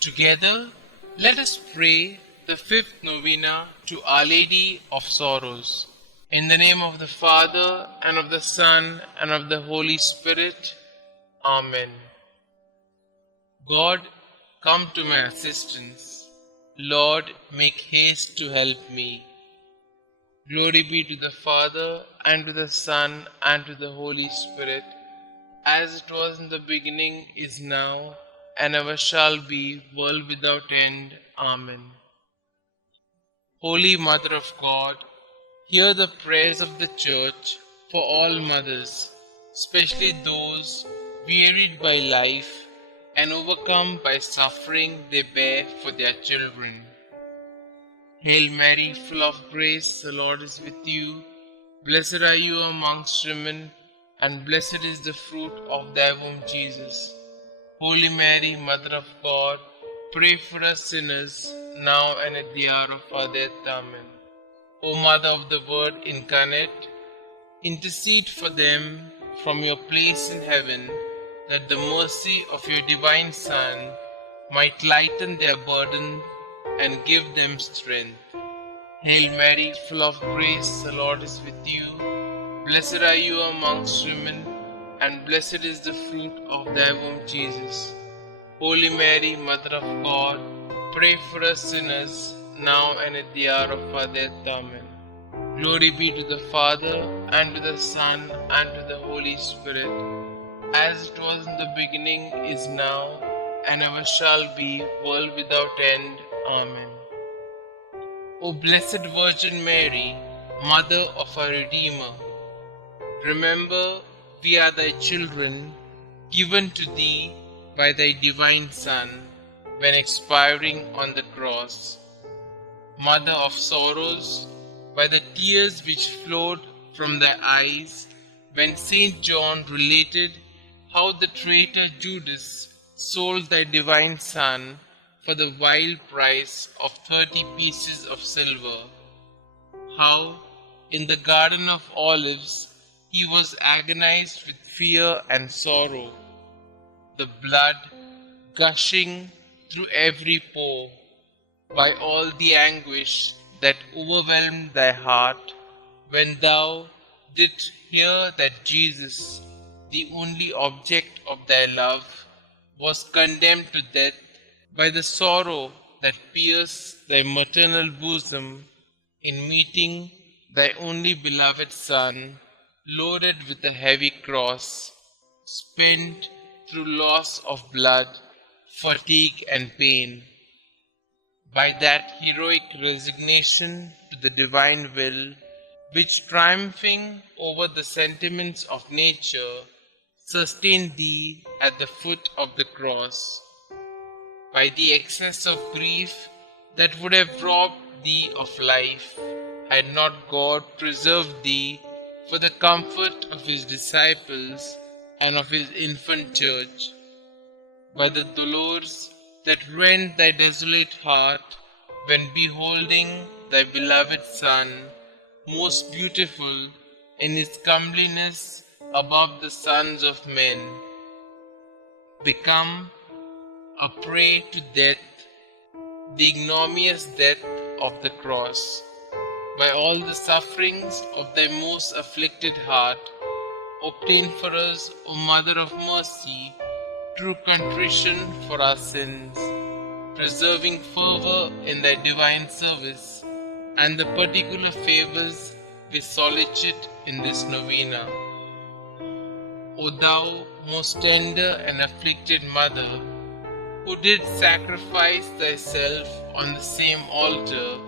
Together, let us pray the fifth novena to Our Lady of Sorrows. In the name of the Father, and of the Son, and of the Holy Spirit. Amen. God, come to my assistance. Lord, make haste to help me. Glory be to the Father, and to the Son, and to the Holy Spirit, as it was in the beginning, is now, and ever shall be, world without end. Amen. Holy Mother of God, hear the prayers of the Church for all mothers, especially those wearied by life and overcome by suffering they bear for their children. Hail Mary, full of grace, the Lord is with you. Blessed are you amongst women, and blessed is the fruit of thy womb, Jesus. Holy Mary, Mother of God, pray for us sinners, now and at the hour of our death. Amen. O Mother of the Word incarnate, intercede for them from your place in heaven, that the mercy of your divine Son might lighten their burden and give them strength. Hail Mary, full of grace, the Lord is with you. Blessed are you amongst women, and blessed is the fruit of thy womb, Jesus. Holy Mary, Mother of God, pray for us sinners, now and at the hour of our death. Amen. Glory be to the Father, and to the Son, and to the Holy Spirit, as it was in the beginning, is now, and ever shall be, world without end. Amen. O Blessed Virgin Mary, Mother of our Redeemer, remember we are thy children, given to thee by thy divine Son, when expiring on the cross. Mother of sorrows, by the tears which flowed from thy eyes, when St. John related how the traitor Judas sold thy divine Son for the vile price of 30 pieces of silver, how in the Garden of Olives he was agonized with fear and sorrow, the blood gushing through every pore, by all the anguish that overwhelmed thy heart, when thou didst hear that Jesus, the only object of thy love, was condemned to death, by the sorrow that pierced thy maternal bosom in meeting thy only beloved Son, loaded with a heavy cross, spent through loss of blood, fatigue, and pain. By that heroic resignation to the divine will, which triumphing over the sentiments of nature, sustained thee at the foot of the cross. By the excess of grief that would have robbed thee of life, had not God preserved thee for the comfort of his disciples and of his infant church. By the dolors that rent thy desolate heart, when beholding thy beloved Son, most beautiful in his comeliness above the sons of men, become a prey to death, the ignominious death of the cross. By all the sufferings of thy most afflicted heart, obtain for us, O Mother of Mercy, true contrition for our sins, preserving fervor in thy divine service, and the particular favors we solicit in this novena. O thou most tender and afflicted Mother, who did sacrifice thyself on the same altar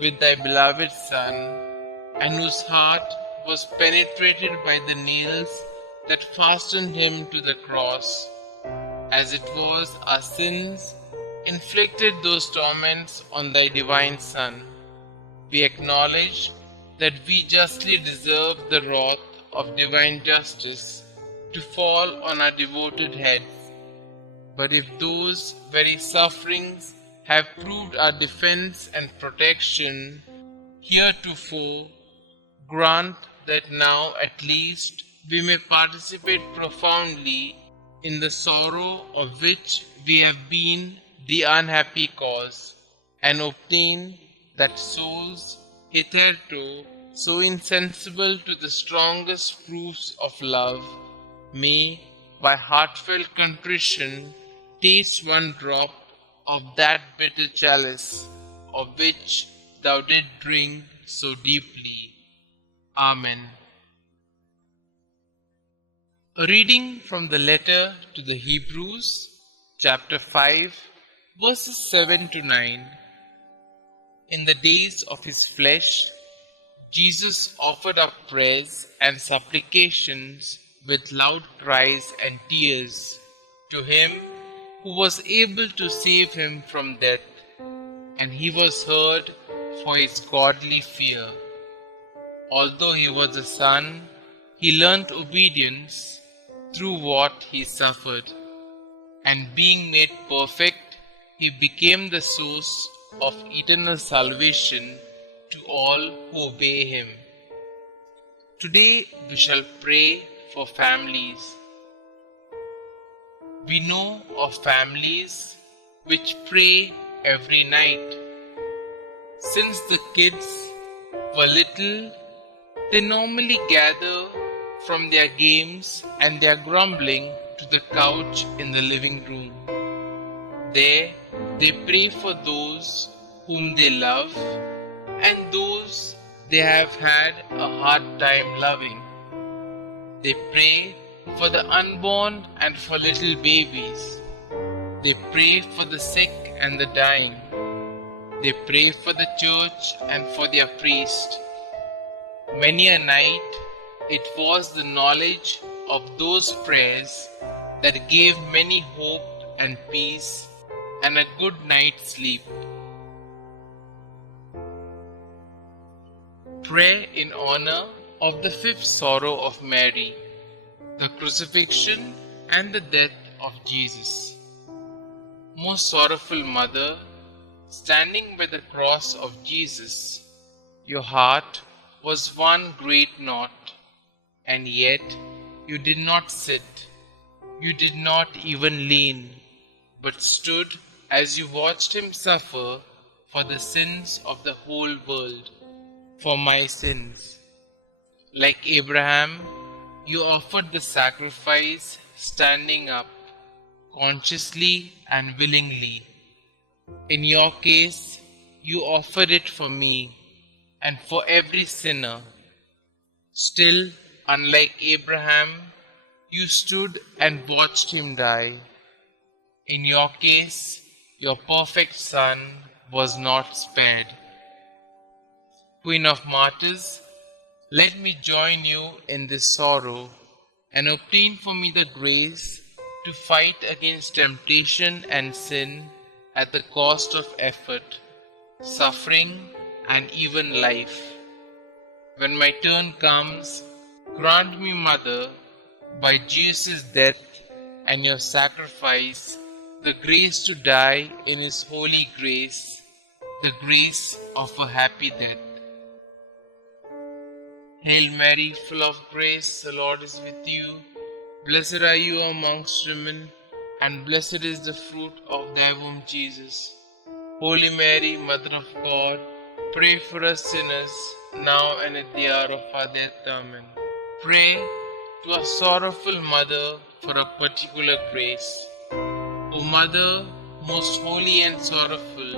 with thy beloved Son, and whose heart was penetrated by the nails that fastened him to the cross, as it was our sins inflicted those torments on thy divine Son, we acknowledge that we justly deserve the wrath of divine justice to fall on our devoted heads. But if those very sufferings have proved our defense and protection heretofore, grant that now at least we may participate profoundly in the sorrow of which we have been the unhappy cause, and obtain that souls hitherto so insensible to the strongest proofs of love may, by heartfelt contrition, taste one drop of that bitter chalice of which thou didst drink so deeply. Amen. A reading from the letter to the Hebrews, chapter 5, verses 7 to 9. In the days of his flesh, Jesus offered up prayers and supplications with loud cries and tears to him who was able to save him from death, and he was heard for his godly fear. Although he was a son, he learnt obedience through what he suffered, and being made perfect, he became the source of eternal salvation to all who obey him. Today we shall pray for families. We know of families which pray every night. Since the kids were little, they normally gather from their games and their grumbling to the couch in the living room. There they pray for those whom they love and those they have had a hard time loving. They pray for the unborn and for little babies. They pray for the sick and the dying. They pray for the church and for their priest. Many a night it was the knowledge of those prayers that gave many hope and peace and a good night's sleep. Prayer in honor of the fifth sorrow of Mary, the crucifixion and the death of Jesus. Most sorrowful Mother, standing by the cross of Jesus, your heart was one great knot, and yet you did not sit, you did not even lean, but stood as you watched him suffer for the sins of the whole world, for my sins. Like Abraham, you offered the sacrifice standing up, consciously and willingly. In your case, you offered it for me and for every sinner. Still, unlike Abraham, you stood and watched him die. In your case, your perfect Son was not spared. Queen of Martyrs, let me join you in this sorrow and obtain for me the grace to fight against temptation and sin at the cost of effort, suffering, and even life. When my turn comes, grant me, Mother, by Jesus' death and your sacrifice, the grace to die in his holy grace, the grace of a happy death. Hail Mary, full of grace, the Lord is with you. Blessed are you amongst women, and blessed is the fruit of thy womb, Jesus. Holy Mary, Mother of God, pray for us sinners, now and at the hour of our death. Amen. Pray to our sorrowful Mother for a particular grace. O Mother, most holy and sorrowful,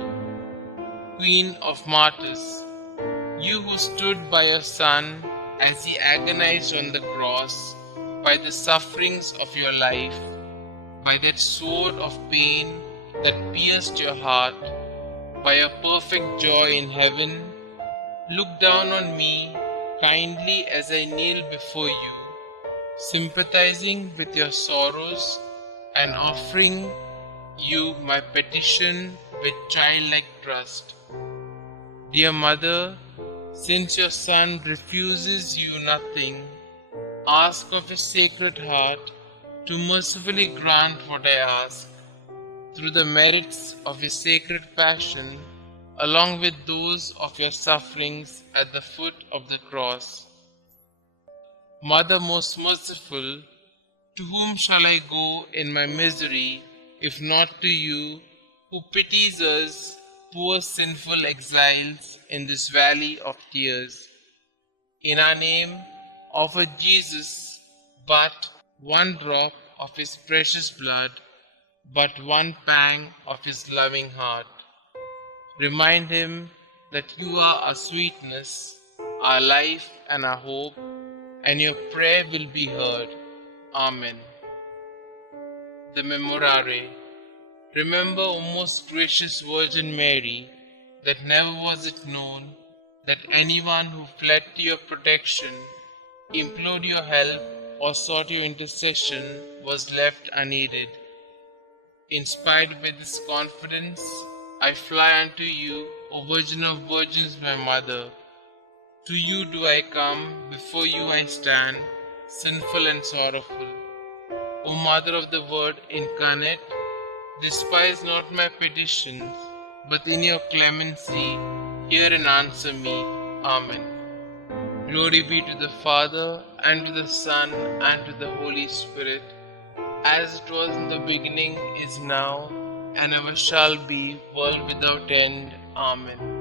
Queen of Martyrs, you who stood by your Son as he agonized on the cross, by the sufferings of your life, by that sword of pain that pierced your heart, by your perfect joy in heaven, look down on me kindly as I kneel before you, sympathizing with your sorrows and offering you my petition with childlike trust. Dear Mother, since your Son refuses you nothing, ask of his Sacred Heart to mercifully grant what I ask, through the merits of his Sacred Passion, along with those of your sufferings at the foot of the cross. Mother most merciful, to whom shall I go in my misery, if not to you, who pities us, poor sinful exiles in this valley of tears. In our name, offer Jesus but one drop of his precious blood, but one pang of his loving heart. Remind him that you are our sweetness, our life, and our hope, and your prayer will be heard. Amen. The Memorare. Remember, O most gracious Virgin Mary, that never was it known that anyone who fled to your protection, implored your help, or sought your intercession was left unaided. Inspired by this confidence, I fly unto you, O Virgin of Virgins, my Mother. To you do I come, before you I stand, sinful and sorrowful. O Mother of the Word incarnate, despise not my petitions, but in your clemency hear and answer me. Amen. Glory be to the Father, and to the Son, and to the Holy Spirit, as it was in the beginning, is now, and ever shall be, world without end. Amen.